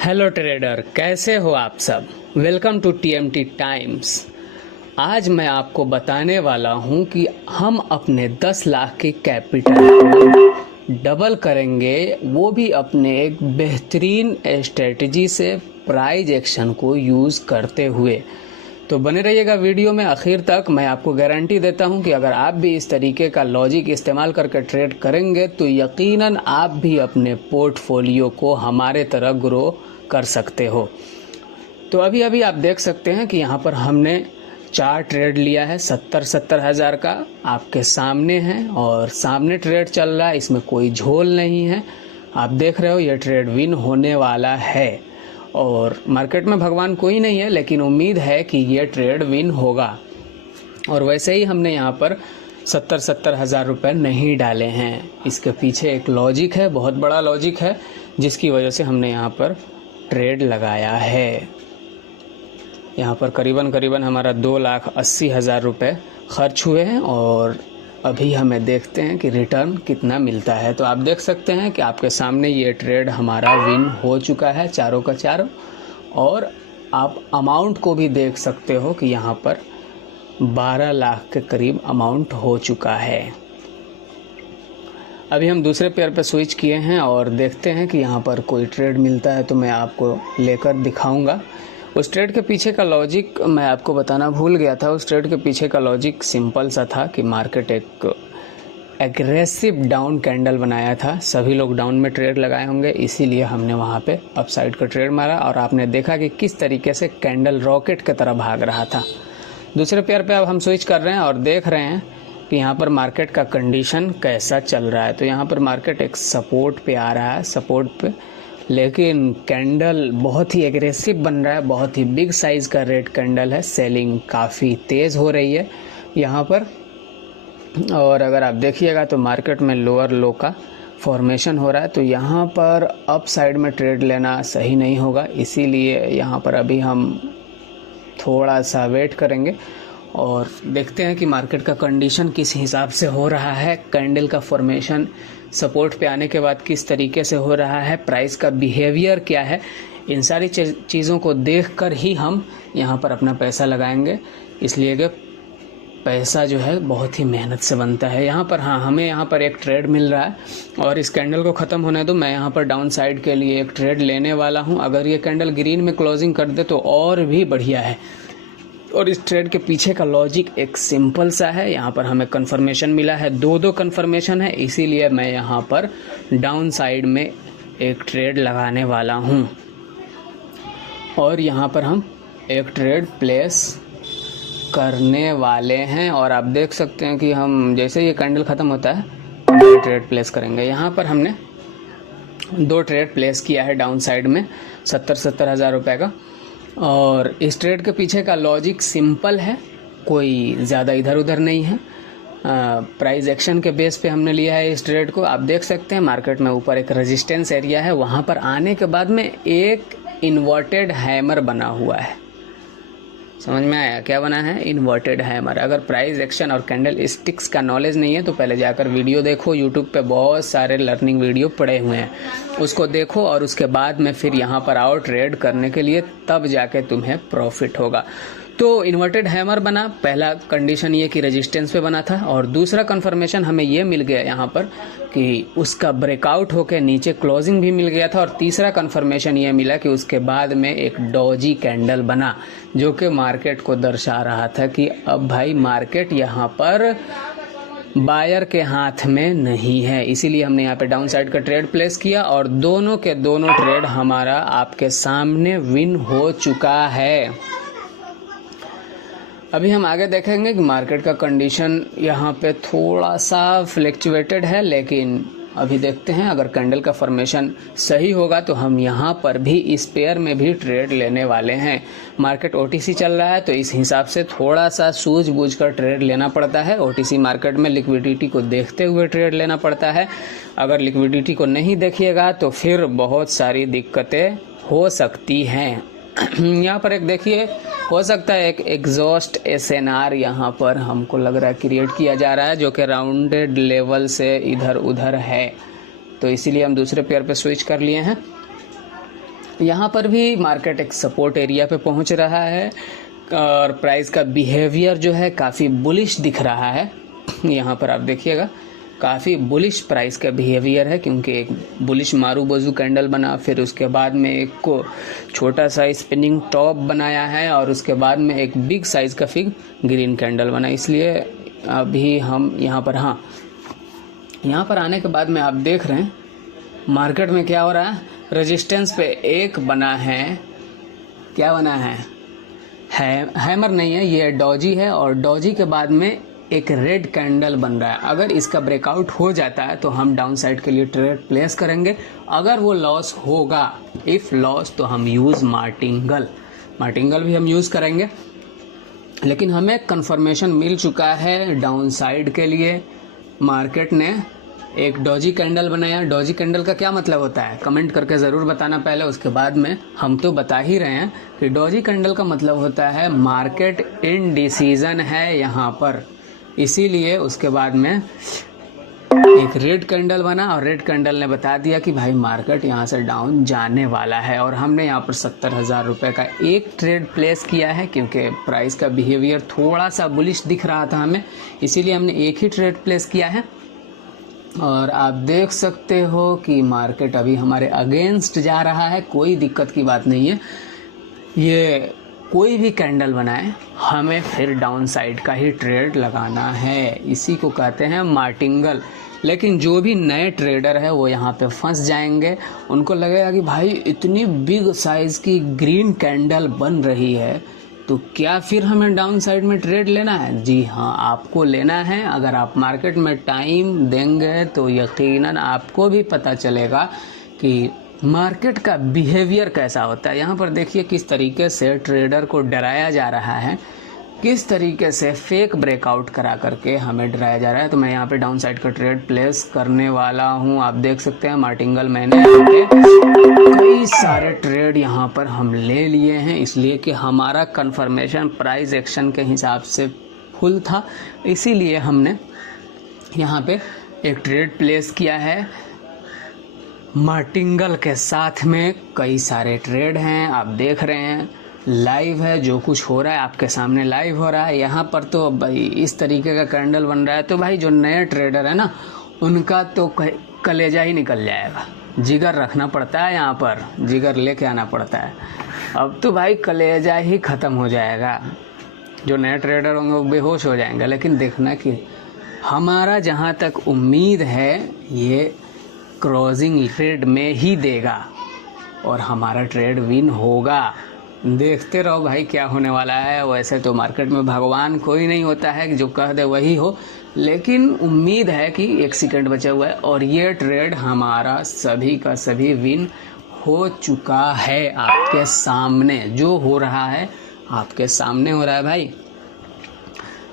Hello trader, कैसे हो आप सब। Welcome to TMT times. आज मैं आपको बताने वाला हूं कि हम अपने 10 लाख के कैपिटल को डबल करेंगे, वो भी अपने एक बेहतरीन स्ट्रेटजी से प्राइज एक्शन को यूज़ करते हुए। तो बने रहिएगा वीडियो में आखिर तक। मैं आपको गारंटी देता हूं कि अगर आप भी इस तरीके का लॉजिक इस्तेमाल करके ट्रेड करेंगे तो यकीनन आप भी अपने पोर्टफोलियो को हमारे तरह ग्रो कर सकते हो। तो अभी अभी आप देख सकते हैं कि यहाँ पर हमने 4 ट्रेड लिया है 70 हज़ार का, आपके सामने है और सामने ट्रेड चल रहा है, इसमें कोई झोल नहीं है। आप देख रहे हो ये ट्रेड विन होने वाला है और मार्केट में भगवान कोई नहीं है, लेकिन उम्मीद है कि ये ट्रेड विन होगा। और वैसे ही हमने यहाँ पर 70 हज़ार रुपये नहीं डाले हैं। इसके पीछे एक लॉजिक है, बहुत बड़ा लॉजिक है, जिसकी वजह से हमने यहाँ पर ट्रेड लगाया है। यहाँ पर करीबन हमारा 2,80,000 रुपये खर्च हुए हैं और अभी हमें देखते हैं कि रिटर्न कितना मिलता है। तो आप देख सकते हैं कि आपके सामने ये ट्रेड हमारा विन हो चुका है चारों का चारों, और आप अमाउंट को भी देख सकते हो कि यहाँ पर 12 लाख के करीब अमाउंट हो चुका है। अभी हम दूसरे पेयर पे स्विच किए हैं और देखते हैं कि यहाँ पर कोई ट्रेड मिलता है तो मैं आपको लेकर दिखाऊंगा। उस ट्रेड के पीछे का लॉजिक मैं आपको बताना भूल गया था। उस ट्रेड के पीछे का लॉजिक सिंपल सा था कि मार्केट एक एग्रेसिव डाउन कैंडल बनाया था, सभी लोग डाउन में ट्रेड लगाए होंगे, इसीलिए हमने वहाँ पे अपसाइड का ट्रेड मारा और आपने देखा कि किस तरीके से कैंडल रॉकेट की तरह भाग रहा था। दूसरे पेयर पे अब हम स्विच कर रहे हैं और देख रहे हैं कि यहाँ पर मार्केट का कंडीशन कैसा चल रहा है। तो यहाँ पर मार्केट एक सपोर्ट पे आ रहा है, सपोर्ट पे, लेकिन कैंडल बहुत ही एग्रेसिव बन रहा है, बहुत ही बिग साइज़ का रेड कैंडल है, सेलिंग काफ़ी तेज़ हो रही है यहाँ पर। और अगर आप देखिएगा तो मार्केट में लोअर लो का फॉर्मेशन हो रहा है, तो यहाँ पर अप साइड में ट्रेड लेना सही नहीं होगा, इसीलिए यहाँ पर अभी हम थोड़ा सा वेट करेंगे और देखते हैं कि मार्केट का कंडीशन किस हिसाब से हो रहा है, कैंडल का फॉर्मेशन सपोर्ट पे आने के बाद किस तरीके से हो रहा है, प्राइस का बिहेवियर क्या है। इन सारी चीज़ों को देखकर ही हम यहाँ पर अपना पैसा लगाएंगे, इसलिए कि पैसा जो है बहुत ही मेहनत से बनता है। यहाँ पर हाँ, हमें यहाँ पर एक ट्रेड मिल रहा है और इस कैंडल को ख़त्म होने दो। मैं यहाँ पर डाउन साइड के लिए एक ट्रेड लेने वाला हूँ। अगर ये कैंडल ग्रीन में क्लोजिंग कर दे तो और भी बढ़िया है। और इस ट्रेड के पीछे का लॉजिक एक सिंपल सा है। यहाँ पर हमें कंफर्मेशन मिला है, दो कंफर्मेशन है, इसीलिए मैं यहाँ पर डाउन साइड में एक ट्रेड लगाने वाला हूँ और यहाँ पर हम एक ट्रेड प्लेस करने वाले हैं। और आप देख सकते हैं कि हम जैसे ये कैंडल ख़त्म होता है ट्रेड प्लेस करेंगे। यहाँ पर हमने 2 ट्रेड प्लेस किया है डाउन साइड में 70 हज़ार रुपये का। और इस ट्रेड के पीछे का लॉजिक सिंपल है, कोई ज़्यादा इधर उधर नहीं है। प्राइस एक्शन के बेस पे हमने लिया है इस ट्रेड को। आप देख सकते हैं मार्केट में ऊपर एक रेजिस्टेंस एरिया है, वहाँ पर आने के बाद में एक इन्वर्टेड हैमर बना हुआ है। समझ में आया क्या बना है? Inverted hammer. अगर प्राइस एक्शन और कैंडल स्टिक्स का नॉलेज नहीं है तो पहले जाकर वीडियो देखो, यूट्यूब पे बहुत सारे लर्निंग वीडियो पड़े हुए हैं, उसको देखो और उसके बाद में फिर यहाँ पर आओ ट्रेड करने के लिए, तब जाके तुम्हें प्रॉफिट होगा। तो इन्वर्टेड हैमर बना, पहला कंडीशन ये कि रेजिस्टेंस पे बना था, और दूसरा कंफर्मेशन हमें ये मिल गया यहाँ पर कि उसका ब्रेकआउट होकर नीचे क्लोजिंग भी मिल गया था, और तीसरा कंफर्मेशन ये मिला कि उसके बाद में एक डॉजी कैंडल बना, जो कि मार्केट को दर्शा रहा था कि अब भाई मार्केट यहाँ पर बायर के हाथ में नहीं है। इसीलिए हमने यहाँ पे डाउन साइड का ट्रेड प्लेस किया और दोनों के दोनों ट्रेड हमारा आपके सामने विन हो चुका है। अभी हम आगे देखेंगे कि मार्केट का कंडीशन यहाँ पे थोड़ा सा फ्लैक्चुएटेड है, लेकिन अभी देखते हैं अगर कैंडल का फॉर्मेशन सही होगा तो हम यहाँ पर भी इस पेयर में भी ट्रेड लेने वाले हैं। मार्केट ओटीसी चल रहा है तो इस हिसाब से थोड़ा सा सूझबूझ कर ट्रेड लेना पड़ता है। ओटीसी मार्केट में लिक्विडिटी को देखते हुए ट्रेड लेना पड़ता है। अगर लिक्विडिटी को नहीं देखिएगा तो फिर बहुत सारी दिक्कतें हो सकती हैं। यहाँ पर एक देखिए, हो सकता है एक एग्जॉस्ट एसएनआर यहाँ पर हमको लग रहा है क्रिएट किया जा रहा है, जो कि राउंडेड लेवल से इधर उधर है, तो इसीलिए हम दूसरे पेयर पे स्विच कर लिए हैं। यहाँ पर भी मार्केट एक सपोर्ट एरिया पे पहुँच रहा है और प्राइस का बिहेवियर जो है काफ़ी बुलिश दिख रहा है। यहाँ पर आप देखिएगा काफ़ी बुलिश प्राइस का बिहेवियर है, क्योंकि एक बुलिश मारूबोजू कैंडल बना, फिर उसके बाद में एक को छोटा सा स्पिनिंग टॉप बनाया है और उसके बाद में एक बिग साइज़ का फिग ग्रीन कैंडल बना। इसलिए अभी हम यहाँ पर यहाँ पर आने के बाद में आप देख रहे हैं मार्केट में क्या हो रहा है। रेजिस्टेंस पे एक बना है, क्या बना है हैमर नहीं है, ये डॉजी है और डॉजी के बाद में एक रेड कैंडल बन रहा है। अगर इसका ब्रेकआउट हो जाता है तो हम डाउन साइड के लिए ट्रेड प्लेस करेंगे। अगर वो लॉस होगा, इफ़ लॉस, तो हम यूज़ मार्टिंगल भी हम यूज़ करेंगे। लेकिन हमें कंफर्मेशन मिल चुका है डाउन साइड के लिए। मार्केट ने एक डॉजी कैंडल बनाया। डॉजी कैंडल का क्या मतलब होता है कमेंट करके ज़रूर बताना पहले, उसके बाद में हम तो बता ही रहे हैं कि डॉजी कैंडल का मतलब होता है मार्केट इनडिसीजन है यहाँ पर। इसीलिए उसके बाद में एक रेड कैंडल बना और रेड कैंडल ने बता दिया कि भाई मार्केट यहाँ से डाउन जाने वाला है। और हमने यहाँ पर 70,000 रुपये का एक ट्रेड प्लेस किया है, क्योंकि प्राइस का बिहेवियर थोड़ा सा बुलिश दिख रहा था हमें, इसीलिए हमने एक ही ट्रेड प्लेस किया है। और आप देख सकते हो कि मार्केट अभी हमारे अगेंस्ट जा रहा है, कोई दिक्कत की बात नहीं है। ये कोई भी कैंडल बनाए हमें फिर डाउन साइड का ही ट्रेड लगाना है, इसी को कहते हैं मार्टिंगल। लेकिन जो भी नए ट्रेडर है वो यहाँ पे फंस जाएंगे। उनको लगेगा कि भाई इतनी बिग साइज़ की ग्रीन कैंडल बन रही है तो क्या फिर हमें डाउन साइड में ट्रेड लेना है? जी हाँ, आपको लेना है। अगर आप मार्केट में टाइम देंगे तो यकीनन आपको भी पता चलेगा कि मार्केट का बिहेवियर कैसा होता है। यहाँ पर देखिए किस तरीके से ट्रेडर को डराया जा रहा है, किस तरीके से फेक ब्रेकआउट करा करके हमें डराया जा रहा है। तो मैं यहाँ पे डाउन साइड का ट्रेड प्लेस करने वाला हूँ। आप देख सकते हैं मार्टिंगल मैंने कई सारे ट्रेड यहाँ पर हम ले लिए हैं, इसलिए कि हमारा कंफर्मेशन प्राइस एक्शन के हिसाब से फुल था, इसीलिए हमने यहाँ पे एक ट्रेड प्लेस किया है। मार्टिंगल के साथ में कई सारे ट्रेड हैं, आप देख रहे हैं लाइव है, जो कुछ हो रहा है आपके सामने लाइव हो रहा है। यहाँ पर तो भाई इस तरीके का कैंडल बन रहा है तो भाई जो नए ट्रेडर है ना उनका तो कलेजा ही निकल जाएगा। जिगर रखना पड़ता है, यहाँ पर जिगर लेके आना पड़ता है। अब तो भाई कलेजा ही ख़त्म हो जाएगा, जो नए ट्रेडर होंगे वो बेहोश हो जाएंगे। लेकिन देखना कि हमारा जहाँ तक उम्मीद है ये क्रॉसिंग ट्रेड में ही देगा और हमारा ट्रेड विन होगा। देखते रहो भाई क्या होने वाला है। वैसे तो मार्केट में भगवान कोई नहीं होता है कि जो कह दे वही हो, लेकिन उम्मीद है कि 1 सेकंड बचा हुआ है और ये ट्रेड हमारा सभी का सभी विन हो चुका है। आपके सामने जो हो रहा है आपके सामने हो रहा है भाई।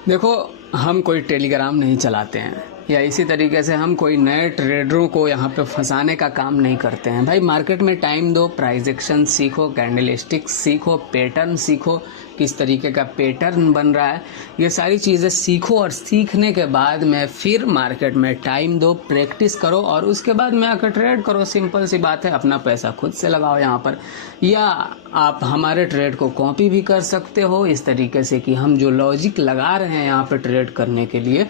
देखो हम कोई टेलीग्राम नहीं चलाते हैं या इसी तरीके से हम कोई नए ट्रेडरों को यहाँ पे फंसाने का काम नहीं करते हैं। भाई मार्केट में टाइम दो, प्राइस एक्शन सीखो, कैंडलस्टिक सीखो, पैटर्न सीखो, किस तरीके का पैटर्न बन रहा है, ये सारी चीज़ें सीखो और सीखने के बाद में फिर मार्केट में टाइम दो, प्रैक्टिस करो और उसके बाद में आकर ट्रेड करो। सिंपल सी बात है, अपना पैसा खुद से लगाओ यहाँ पर, या आप हमारे ट्रेड को कॉपी भी कर सकते हो इस तरीके से कि हम जो लॉजिक लगा रहे हैं यहाँ पर ट्रेड करने के लिए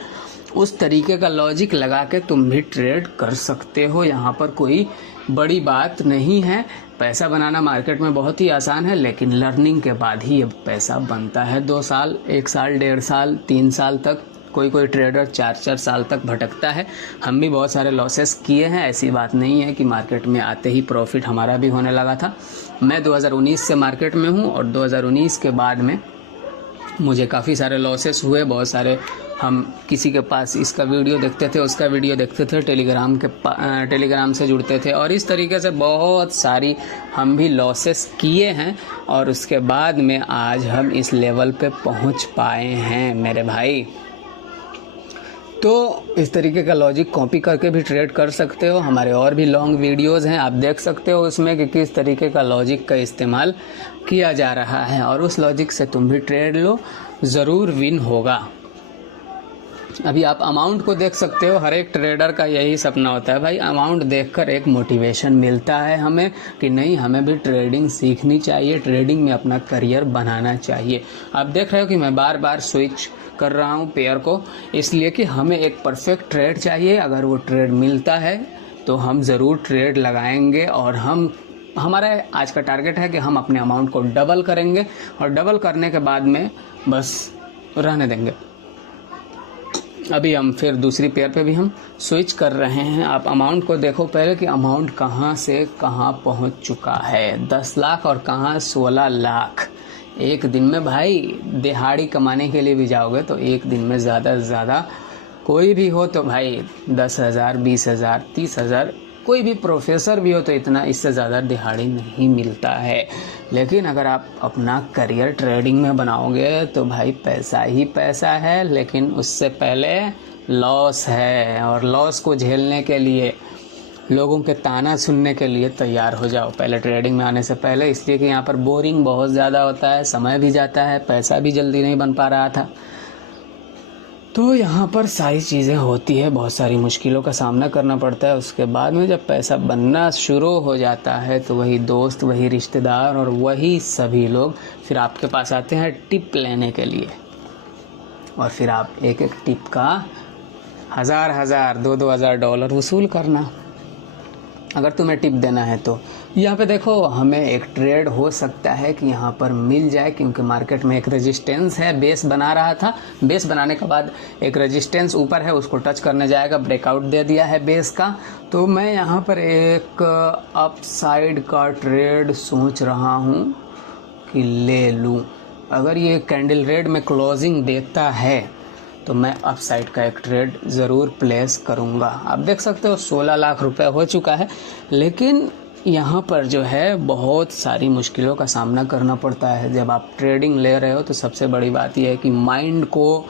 उस तरीके का लॉजिक लगा के तुम भी ट्रेड कर सकते हो। यहाँ पर कोई बड़ी बात नहीं है। पैसा बनाना मार्केट में बहुत ही आसान है, लेकिन लर्निंग के बाद ही ये पैसा बनता है। 2 साल, 1 साल, 1.5 साल, 3 साल तक कोई ट्रेडर 4 साल तक भटकता है। हम भी बहुत सारे लॉसेस किए हैं, ऐसी बात नहीं है कि मार्केट में आते ही प्रॉफिट हमारा भी होने लगा था। मैं 2019 से मार्केट में हूँ और 2019 के बाद में मुझे काफ़ी सारे लॉसेस हुए। बहुत सारे हम किसी के पास इसका वीडियो देखते थे, उसका वीडियो देखते थे, टेलीग्राम से जुड़ते थे और इस तरीके से बहुत सारी हम भी लॉसेस किए हैं और उसके बाद में आज हम इस लेवल पे पहुंच पाए हैं मेरे भाई। तो इस तरीके का लॉजिक कॉपी करके भी ट्रेड कर सकते हो। हमारे और भी लॉन्ग वीडियोस हैं, आप देख सकते हो उसमें कि किस तरीके का लॉजिक का इस्तेमाल किया जा रहा है और उस लॉजिक से तुम भी ट्रेड लो, ज़रूर विन होगा। अभी आप अमाउंट को देख सकते हो, हर एक ट्रेडर का यही सपना होता है भाई, अमाउंट देखकर एक मोटिवेशन मिलता है हमें कि नहीं, हमें भी ट्रेडिंग सीखनी चाहिए, ट्रेडिंग में अपना करियर बनाना चाहिए। आप देख रहे हो कि मैं बार बार स्विच कर रहा हूँ पेयर को, इसलिए कि हमें एक परफेक्ट ट्रेड चाहिए। अगर वो ट्रेड मिलता है तो हम ज़रूर ट्रेड लगाएंगे और हमारा आज का टारगेट है कि हम अपने अमाउंट को डबल करेंगे और डबल करने के बाद में बस रहने देंगे। अभी हम फिर दूसरी पेयर पे भी हम स्विच कर रहे हैं। आप अमाउंट को देखो पहले कि अमाउंट कहाँ से कहाँ पहुँच चुका है, 10 लाख और कहाँ 16 लाख। एक दिन में भाई दिहाड़ी कमाने के लिए भी जाओगे तो एक दिन में ज़्यादा से ज़्यादा कोई भी हो तो भाई 10,000, 20,000, 30,000, कोई भी प्रोफेसर भी हो तो इतना, इससे ज़्यादा दिहाड़ी नहीं मिलता है। लेकिन अगर आप अपना करियर ट्रेडिंग में बनाओगे तो भाई पैसा ही पैसा है, लेकिन उससे पहले लॉस है। और लॉस को झेलने के लिए, लोगों के ताना सुनने के लिए तैयार हो जाओ पहले ट्रेडिंग में आने से पहले, इसलिए कि यहाँ पर बोरिंग बहुत ज़्यादा होता है, समय भी जाता है, पैसा भी जल्दी नहीं बन पा रहा था। तो यहाँ पर सारी चीज़ें होती है, बहुत सारी मुश्किलों का सामना करना पड़ता है। उसके बाद में जब पैसा बनना शुरू हो जाता है तो वही दोस्त, वही रिश्तेदार और वही सभी लोग फिर आपके पास आते हैं टिप लेने के लिए, और फिर आप एक एक टिप का 1,000, 2,000 डॉलर वसूल करना, अगर तुम्हें टिप देना है तो। यहाँ पे देखो हमें एक ट्रेड हो सकता है कि यहाँ पर मिल जाए, क्योंकि मार्केट में एक रेजिस्टेंस है, बेस बना रहा था, बेस बनाने के बाद एक रेजिस्टेंस ऊपर है, उसको टच करने जाएगा, ब्रेकआउट दे दिया है बेस का। तो मैं यहाँ पर एक अपसाइड का ट्रेड सोच रहा हूँ कि ले लूँ। अगर ये कैंडल रेड में क्लोजिंग देता है तो मैं अपसाइड का एक ट्रेड ज़रूर प्लेस करूँगा। आप देख सकते हो 16 लाख रुपए हो चुका है, लेकिन यहाँ पर जो है बहुत सारी मुश्किलों का सामना करना पड़ता है। जब आप ट्रेडिंग ले रहे हो तो सबसे बड़ी बात यह है कि माइंड को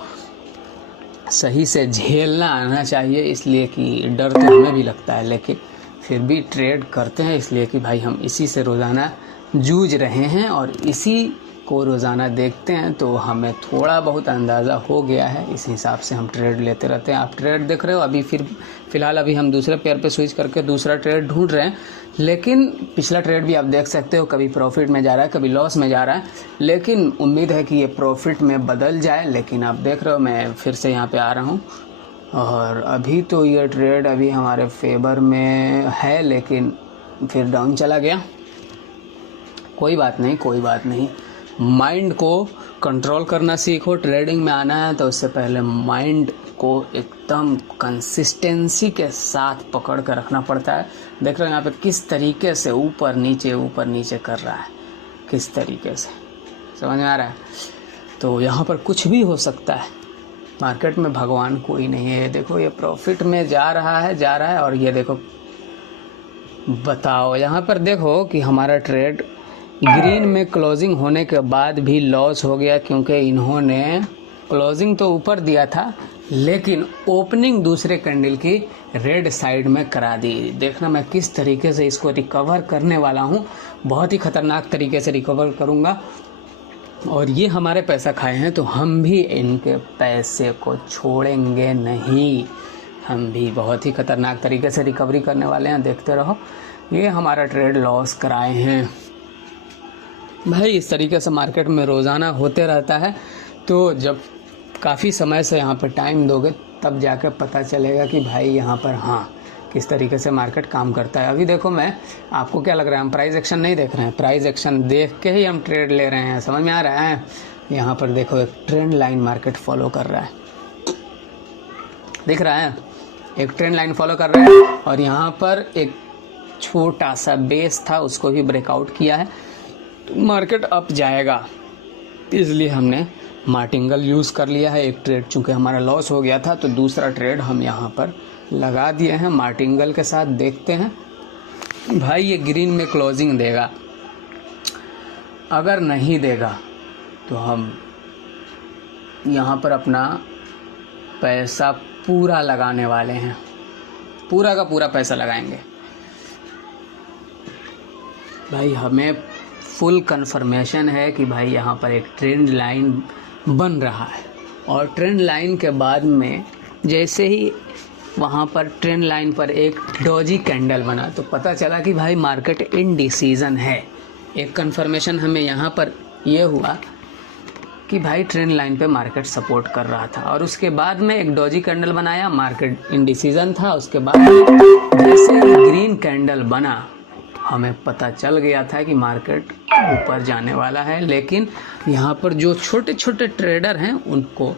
सही से झेलना आना चाहिए, इसलिए कि डर तो हमें भी लगता है, लेकिन फिर भी ट्रेड करते हैं, इसलिए कि भाई हम इसी से रोज़ाना जूझ रहे हैं और इसी को रोज़ाना देखते हैं, तो हमें थोड़ा बहुत अंदाज़ा हो गया है, इस हिसाब से हम ट्रेड लेते रहते हैं। आप ट्रेड देख रहे हो, अभी फ़िलहाल अभी हम दूसरे पेयर पे स्विच करके दूसरा ट्रेड ढूंढ रहे हैं, लेकिन पिछला ट्रेड भी आप देख सकते हो, कभी प्रॉफिट में जा रहा है, कभी लॉस में जा रहा है, लेकिन उम्मीद है कि ये प्रॉफिट में बदल जाए। लेकिन आप देख रहे हो मैं फिर से यहाँ पर आ रहा हूँ, और अभी तो ये ट्रेड अभी हमारे फेवर में है, लेकिन फिर डाउन चला गया। कोई बात नहीं, कोई बात नहीं, माइंड को कंट्रोल करना सीखो। ट्रेडिंग में आना है तो उससे पहले माइंड को एकदम कंसिस्टेंसी के साथ पकड़ कर रखना पड़ता है। देख रहे हो यहाँ पे किस तरीके से ऊपर नीचे कर रहा है, किस तरीके से, समझ में आ रहा है। तो यहाँ पर कुछ भी हो सकता है, मार्केट में भगवान कोई नहीं है। देखो ये प्रॉफिट में जा रहा है, और ये देखो, बताओ यहाँ पर देखो कि हमारा ट्रेड ग्रीन में क्लोजिंग होने के बाद भी लॉस हो गया, क्योंकि इन्होंने क्लोजिंग तो ऊपर दिया था लेकिन ओपनिंग दूसरे कैंडल की रेड साइड में करा दी। देखना मैं किस तरीके से इसको रिकवर करने वाला हूँ, बहुत ही खतरनाक तरीके से रिकवर करूँगा। और ये हमारे पैसा खाए हैं तो हम भी इनके पैसे को छोड़ेंगे नहीं, हम भी बहुत ही खतरनाक तरीके से रिकवरी करने वाले हैं। देखते रहो, ये हमारा ट्रेड लॉस कराए हैं भाई। इस तरीके से मार्केट में रोज़ाना होते रहता है, तो जब काफ़ी समय से यहाँ पर टाइम दोगे तब जाकर पता चलेगा कि भाई यहाँ पर हाँ किस तरीके से मार्केट काम करता है। अभी देखो, मैं आपको क्या लग रहा है, हम प्राइस एक्शन नहीं देख रहे हैं, प्राइस एक्शन देख के ही हम ट्रेड ले रहे हैं, समझ में आ रहा है। यहाँ पर देखो एक ट्रेंड लाइन मार्केट फॉलो कर रहा है, दिख रहा है, एक ट्रेंड लाइन फॉलो कर रहा है, और यहाँ पर एक छोटा सा बेस था, उसको भी ब्रेकआउट किया है, तो मार्केट अप जाएगा, इसलिए हमने मार्टिंगल यूज़ कर लिया है। एक ट्रेड चूँकि हमारा लॉस हो गया था तो दूसरा ट्रेड हम यहाँ पर लगा दिए हैं मार्टिंगल के साथ। देखते हैं भाई ये ग्रीन में क्लोजिंग देगा, अगर नहीं देगा तो हम यहाँ पर अपना पैसा पूरा लगाने वाले हैं, पूरा का पूरा पैसा लगाएंगे भाई। हमें फुल कंफर्मेशन है कि भाई यहाँ पर एक ट्रेंड लाइन बन रहा है, और ट्रेंड लाइन के बाद में जैसे ही वहाँ पर ट्रेंड लाइन पर एक डॉजी कैंडल बना तो पता चला कि भाई मार्केट इनडिसीजन है। एक कंफर्मेशन हमें यहाँ पर यह हुआ कि भाई ट्रेंड लाइन पे मार्केट सपोर्ट कर रहा था, और उसके बाद में एक डॉजी कैंडल बनाया, मार्केट इनडिसीजन था। उसके बाद जैसे ही ग्रीन कैंडल बना हमें पता चल गया था कि मार्केट ऊपर जाने वाला है। लेकिन यहाँ पर जो छोटे छोटे ट्रेडर हैं उनको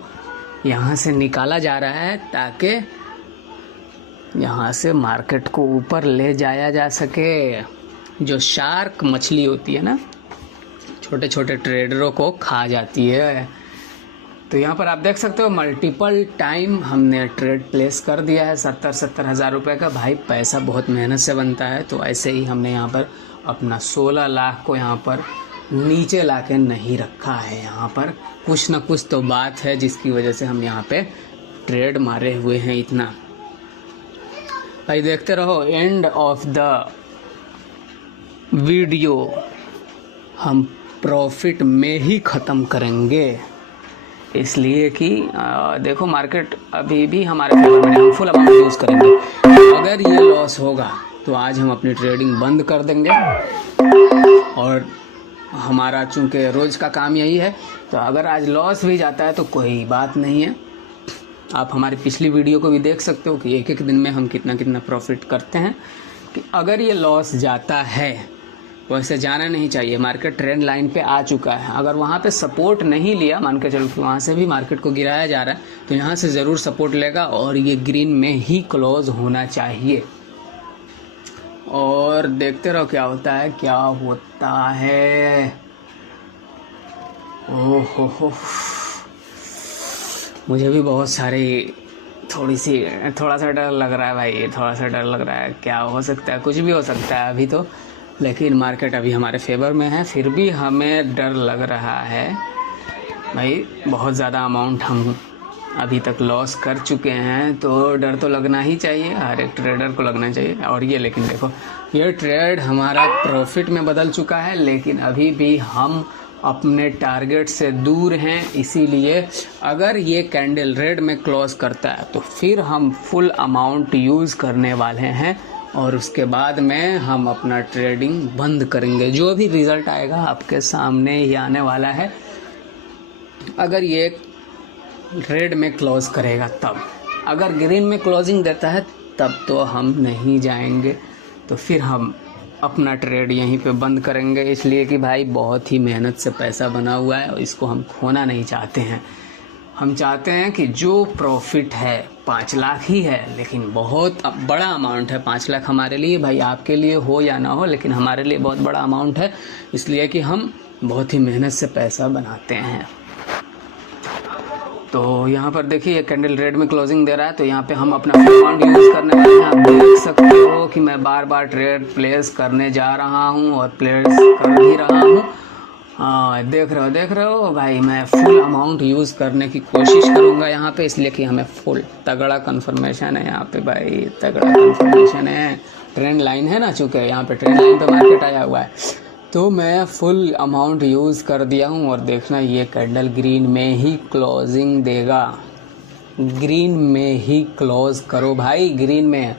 यहाँ से निकाला जा रहा है ताकि यहाँ से मार्केट को ऊपर ले जाया जा सके। जो शार्क मछली होती है ना, छोटे छोटे ट्रेडरों को खा जाती है। तो यहाँ पर आप देख सकते हो मल्टीपल टाइम हमने ट्रेड प्लेस कर दिया है 70 हज़ार रुपये का। भाई पैसा बहुत मेहनत से बनता है, तो ऐसे ही हमने यहाँ पर अपना 16 लाख को यहाँ पर नीचे ला के नहीं रखा है। यहाँ पर कुछ ना कुछ तो बात है जिसकी वजह से हम यहाँ पे ट्रेड मारे हुए हैं इतना। भाई देखते रहो, एंड ऑफ द वीडियो हम प्रॉफिट में ही ख़त्म करेंगे, इसलिए कि देखो मार्केट अभी भी हमारे फेवर में, हम फुल अमाउंट यूज़ करेंगे। अगर ये लॉस होगा तो आज हम अपनी ट्रेडिंग बंद कर देंगे, और हमारा चूँकि रोज़ का काम यही है, तो अगर आज लॉस भी जाता है तो कोई बात नहीं है। आप हमारी पिछली वीडियो को भी देख सकते हो कि एक एक दिन में हम कितना कितना प्रॉफिट करते हैं। कि अगर ये लॉस जाता है, वैसे जाना नहीं चाहिए, मार्केट ट्रेंड लाइन पे आ चुका है। अगर वहाँ पे सपोर्ट नहीं लिया, मान के चलो कि वहाँ से भी मार्केट को गिराया जा रहा है, तो यहाँ से ज़रूर सपोर्ट लेगा और ये ग्रीन में ही क्लोज होना चाहिए। और देखते रहो क्या होता है, क्या होता है। ओहो, मुझे भी बहुत सारी थोड़ा सा डर लग रहा है भाई, थोड़ा सा डर लग रहा है। क्या हो सकता है, कुछ भी हो सकता है अभी तो, लेकिन मार्केट अभी हमारे फेवर में है, फिर भी हमें डर लग रहा है भाई। बहुत ज़्यादा अमाउंट हम अभी तक लॉस कर चुके हैं, तो डर तो लगना ही चाहिए, हर एक ट्रेडर को लगना चाहिए। और ये लेकिन देखो, ये ट्रेड हमारा प्रॉफिट में बदल चुका है, लेकिन अभी भी हम अपने टारगेट से दूर हैं। इसीलिए अगर ये कैंडल रेड में क्लोज करता है तो फिर हम फुल अमाउंट यूज़ करने वाले हैं, और उसके बाद में हम अपना ट्रेडिंग बंद करेंगे। जो भी रिज़ल्ट आएगा आपके सामने ही आने वाला है। अगर ये रेड में क्लोज करेगा तब, अगर ग्रीन में क्लोजिंग देता है तब तो हम नहीं जाएंगे, तो फिर हम अपना ट्रेड यहीं पे बंद करेंगे। इसलिए कि भाई बहुत ही मेहनत से पैसा बना हुआ है और इसको हम खोना नहीं चाहते हैं। हम चाहते हैं कि जो प्रॉफिट है 5 लाख ही है, लेकिन बहुत बड़ा अमाउंट है 5 लाख हमारे लिए। भाई आपके लिए हो या ना हो, लेकिन हमारे लिए बहुत बड़ा अमाउंट है, इसलिए कि हम बहुत ही मेहनत से पैसा बनाते हैं। तो यहाँ पर देखिए ये कैंडल रेड में क्लोजिंग दे रहा है, तो यहाँ पे हम अपना अमाउंट यूज़ करने वाले हैं। आप देख सकते हो कि मैं बार बार ट्रेड प्लेस करने जा रहा हूँ और प्लेस कर भी रहा हूँ। हाँ, देख रहे हो भाई, मैं फुल अमाउंट यूज़ करने की कोशिश करूँगा यहाँ पे, इसलिए कि हमें फुल तगड़ा कन्फर्मेशन है यहाँ पे भाई, तगड़ा कन्फर्मेशन है। ट्रेंड लाइन है ना, चूँकि यहाँ पे ट्रेंड लाइन पे मार्केट आया हुआ है, तो मैं फुल अमाउंट यूज़ कर दिया हूँ। और देखना ये कैंडल ग्रीन में ही क्लोजिंग देगा, ग्रीन में ही क्लोज करो भाई, ग्रीन में,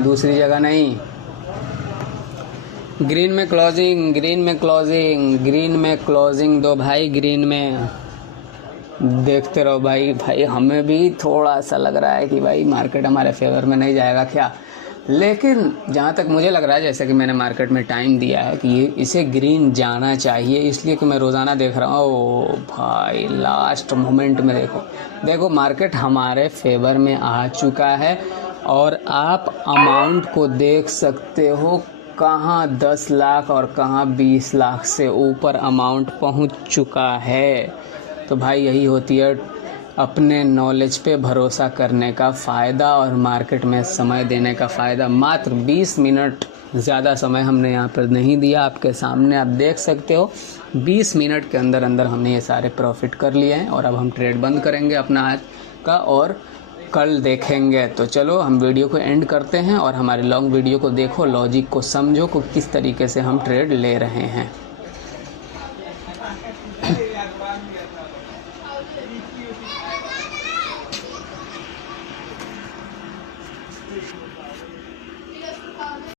दूसरी जगह नहीं। ग्रीन में क्लोजिंग दो भाई, ग्रीन में। देखते रहो भाई हमें भी थोड़ा सा लग रहा है कि भाई मार्केट हमारे फेवर में नहीं जाएगा क्या, लेकिन जहाँ तक मुझे लग रहा है, जैसे कि मैंने मार्केट में टाइम दिया है कि ये इसे ग्रीन जाना चाहिए, इसलिए कि मैं रोज़ाना देख रहा हूँ। ओ भाई लास्ट मोमेंट में देखो मार्केट हमारे फेवर में आ चुका है, और आप अमाउंट को देख सकते हो, कहाँ 10 लाख और कहाँ 20 लाख से ऊपर अमाउंट पहुँच चुका है। तो भाई यही होती है अपने नॉलेज पे भरोसा करने का फ़ायदा और मार्केट में समय देने का फ़ायदा। मात्र 20 मिनट, ज़्यादा समय हमने यहाँ पर नहीं दिया। आपके सामने आप देख सकते हो 20 मिनट के अंदर हमने ये सारे प्रॉफिट कर लिए हैं, और अब हम ट्रेड बंद करेंगे अपना आज का और कल देखेंगे। तो चलो हम वीडियो को एंड करते हैं, और हमारे लॉन्ग वीडियो को देखो, लॉजिक को समझो को किस तरीके से हम ट्रेड ले रहे हैं।